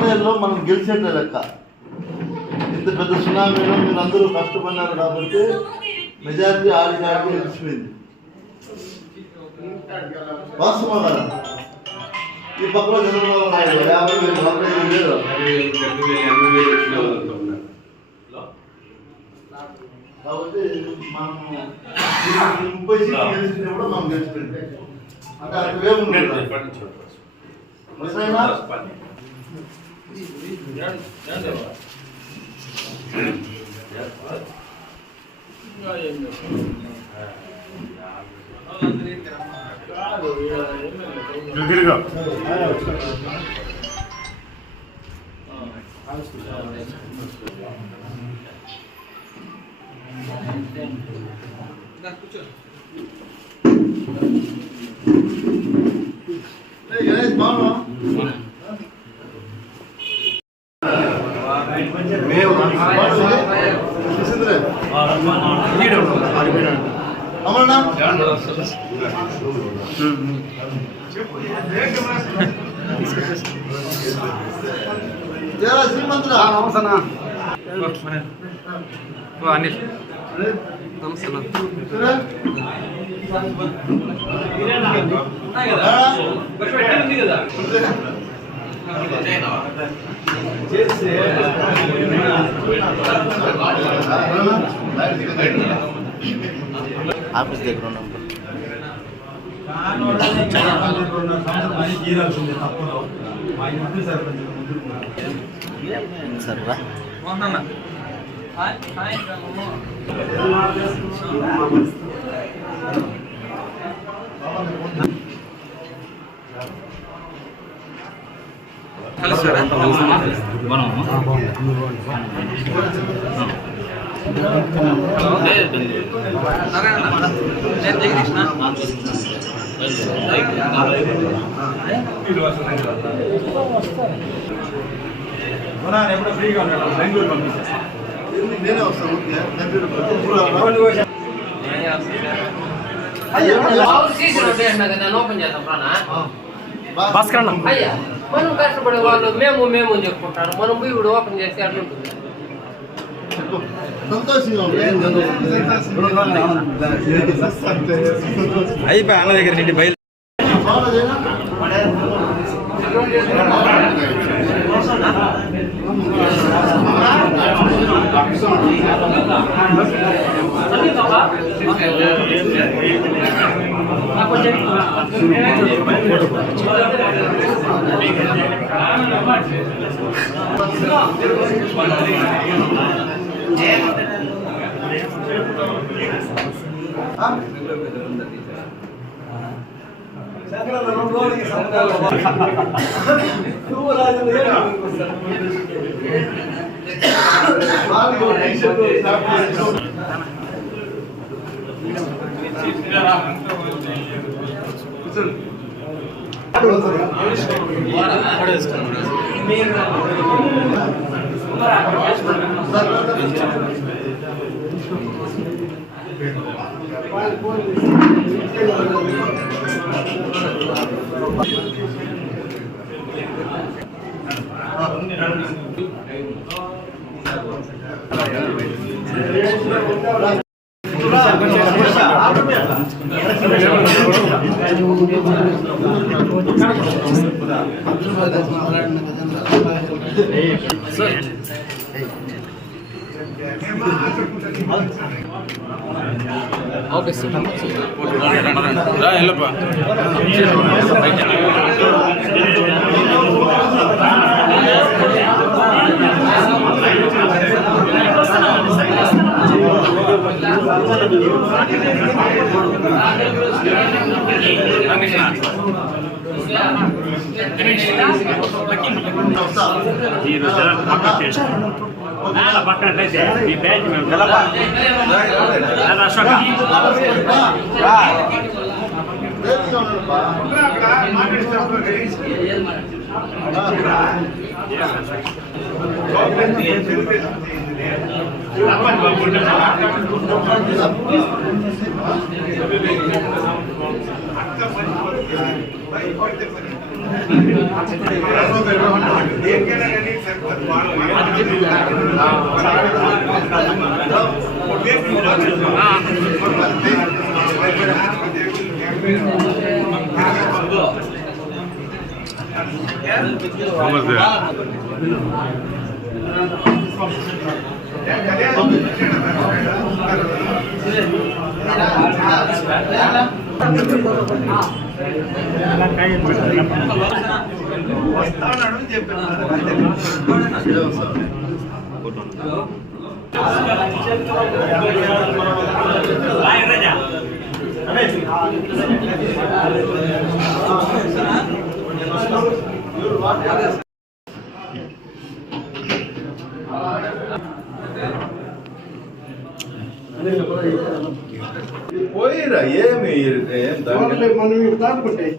పొలంలో మనం గెలిచేట లెక్క. ఇంత పెద్ద సునామీలో మీరు అందరూ కష్టపడినారు కాబట్టి మెజారిటీ ఆడికి గెలిచిపోయింది. వాస్తవం కదా? ఈ పక్కలో చంద్రబాబు నాయుడు 50,000 కాబట్టి మనము 30 సీట్లు గెలిచినా కూడా మనం గెలిచిపోయింది. అంటే అటు శ్రీమంతుడా అనిల్ నమస్తే ఆఫీస్ దగ్గర ఉన్నాం. సరే ఎప్పుడు ఫ్రీగా ఉంటాను బెంగళూరు పంపిస్తాను. నేనే వస్తాను. మనం కష్టపడే వాళ్ళు మేము చెప్పుకుంటారు. మనం పోయి ఇప్పుడు ఓపెన్ చేస్తే అట్లుంటుంది. అయిపోయి అన్న దగ్గర నుండి బయలు ఓకే సార్. వెళ్ళప్ప పక్కనట్లయితే ఈ బ్యాచ్ మేము అశోక పోయిరా ఏమి మనం దాటుకుంటే